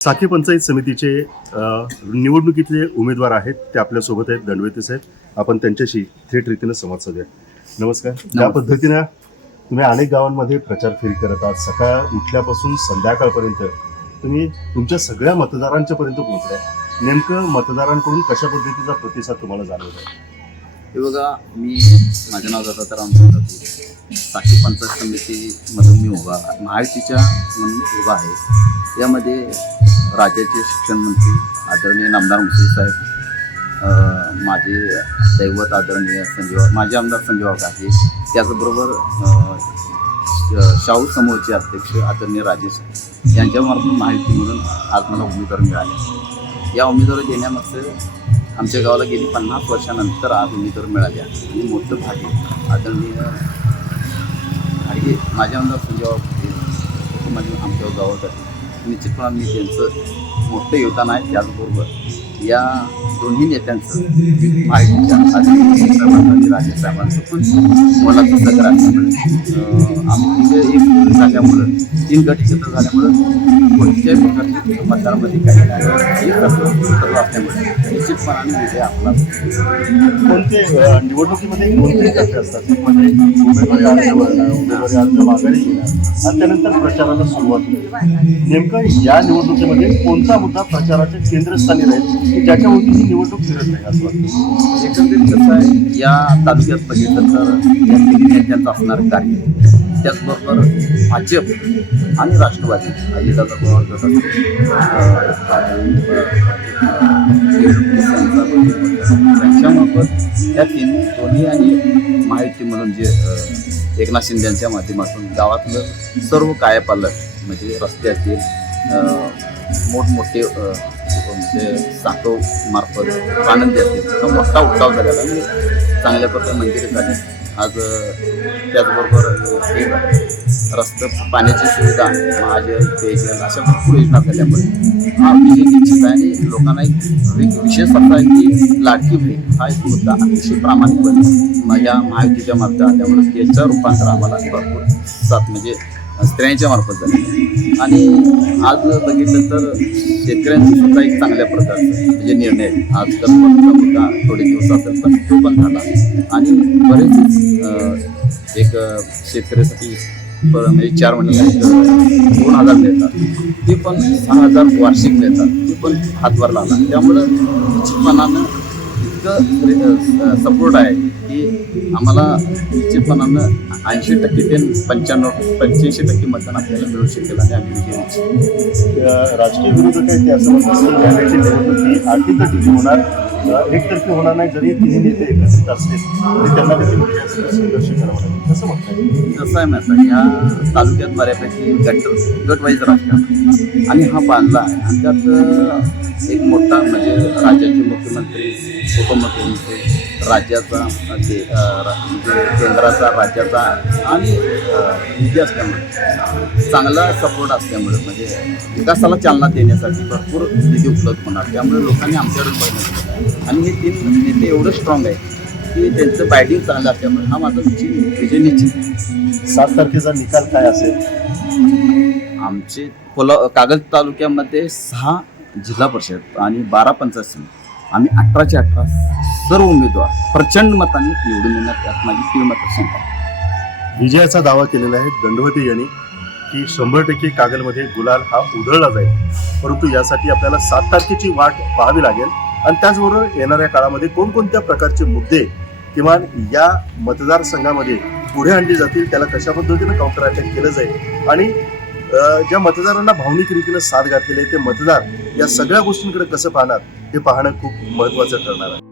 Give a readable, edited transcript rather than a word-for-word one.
साखी पंचायत समितीचे निवडणुकीतले उमेदवार आहेत ते आपल्यासोबत आहेत. दंडवते साहेब, आपण त्यांच्याशी थेट रीतीने संवाद साधूया. नमस्कार. ज्या पद्धतीनं तुम्ही अनेक गावांमध्ये प्रचार फेरी करत आहात, सकाळ उठल्यापासून संध्याकाळपर्यंत तुम्ही तुमच्या सगळ्या मतदारांच्या पर्यंत पोहोचलाय, नेमकं मतदारांकडून कशा पद्धतीचा प्रतिसाद तुम्हाला जाणवत आहे? हे बघा, माझं नाव दत्ताराम जाधव. साखी पंचायत समितीमधून मी महायुतीच्या म्हणून उभा आहे. यामध्ये राज्याचे शिक्षण मंत्री आदरणीय नामदार मुश्रीफ साहेब, माझे दैवत आदरणीय माजी आमदार संजय वाघ आहे. त्याचबरोबर शाहू समूहाचे अध्यक्ष आदरणीय राजेश यांच्यामार्फत महायुतीमधून आज मला उमेदवार मिळाले. या उमेदवारी देण्यामागचं आमच्या गावाला गेली 50 वर्षानंतर आज उमेदवार मिळाल्या आणि मोठं भाग्य आदरणीय आणि माझे आमदार संजय वाघ म्हणजे आमच्या गावासाठी निश्चितपणे मी त्यांचं मोठं योगदान आहे. त्याचबरोबर या दोन्ही नेत्यांचं महायुतीच्या आणि राजेश साहेबांचं पण मला तसं आम्ही एक झाल्यामुळं 3 गट एकत्र झाल्यामुळं कोणत्याही प्रकारची मतदारामध्ये काही असल्यामुळे निश्चितपणाने विजय आपला. कोणते निवडणुकीमध्ये कोणते टप्पे असतात? म्हणजे उमेदवारी अर्ज माघारी घेणार आणि त्यानंतर प्रचाराला सुरुवात होईल. नेमकं या निवडणुकीमध्ये कोणता मुद्दा प्रचाराच्या केंद्रस्थानी राहील की ज्याच्यावरती ही निवडणूक फिरत नाही असं वाटतं? एकंदरीत कसं आहे, या तालुक्यात बघितलं तर या तिन्ही नेत्यांचं असणारं कार्य, त्याचबरोबर भाजप आणि राष्ट्रवादी अजितदादा पवार गट त्यांच्यामार्फत या दोन्ही आणि माहिती म्हणून जे एकनाथ शिंदेच्या माध्यमातून गावातलं सर्व कायापालट म्हणजे रस्ते असतील, मोठमोठे म्हणजे साठव मार्फत आनंदी असतील, मोठा उठाव झालेला आणि चांगल्या प्रकारे मंदिरे झाली. आज त्याचबरोबर हे रस्ते, पाण्याची सुविधा, महाजल, पेयजल अशा भरपूर योजना झाल्यामुळे हा विजय निश्चित आहे. आणि लोकांना एक विशेष असा आहे की लाडकी बहीण हा एक मुद्दा अतिशय प्रामाणिकपणे माझ्या महायुतीच्या मार्फत आल्यामुळे त्याचं रूपांतर आम्हाला भरपूर म्हणजे स्त्रियांच्या मार्फत झाले. आणि आज बघितलं तर शेतकऱ्यांचा सुद्धा एक चांगल्या प्रकारचा म्हणजे निर्णय आज कर्जमाफीचा मुद्दा थोडे दिवस असेल पण तो पण झाला. आणि बरेच एक शेतकऱ्यासाठी म्हणजे 4 महिन्याला 2,000 मिळतात, ते पण 6,000 वार्षिक मिळतात, ते पण हातभार लागला. त्यामुळं निश्चितपणानं इतकं सपोर्ट आहे की आम्हाला निश्चितपणानं 80% ते 85% मतदान आपल्याला मिळू शकेल आणि आम्ही विजय. राजकीय विरोधक आहे ते असं म्हणतात की निवडणूक ही आठीतटीची होणार, एकतर्फी होणार नाही. जरी तिन्ही नेते एकत्रित असले तरी त्यांना देखील संघर्ष करावा लागेल. कसं म्हणतात? कसं आहे माहिती, या तालुक्यात बऱ्यापैकी गटवाईज राजकारण आणि हा बांधला आहे. आणि त्यात एक मोठा म्हणजे राज्याचे मुख्यमंत्री, उपमुख्यमंत्री, राज्याचा म्हणजे केंद्राचा, राज्याचा आणि निधी असल्यामुळे चांगला सपोर्ट असल्यामुळे म्हणजे विकासाला चालना देण्यासाठी भरपूर निधी उपलब्ध होणार. त्यामुळे लोकांनी आमच्याकडे बघण्यात आणि हे 3 नेते एवढं स्ट्रॉंग आहे की त्यांचं बॅटिंग चांगलं असल्यामुळे हा माझा विजय निश्चित. 7 तारखेचा निकाल काय असेल? आमचे कागल तालुक्यामध्ये 6 जिल्हा परिषद आणि 12 पंचायत समिती, आम्ही 18चे 18 सर्व उमेदवार प्रचंड मतांनी निवडून येणार. त्यात माझी 3 मतदार. विजयाचा दावा केलेला आहे दंडवते यांनी की 100% कागलमध्ये गुलाल हा उधळला जाईल. परंतु यासाठी आपल्याला 7 तारखेची वाट पाहावी लागेल. आणि त्याचबरोबर येणाऱ्या काळामध्ये कोणकोणत्या प्रकारचे मुद्दे किमान या मतदारसंघामध्ये पुढे आणले जातील, त्याला कशा पद्धतीनं काउंटर अटॅक केलं जाईल आणि ज्या मतदारांना भावनिक रीतीनं साथ घातलेले ते मतदार या सगळ्या गोष्टींकडे कसं पाहणार हे पाहणं खूप महत्त्वाचं ठरणार आहे.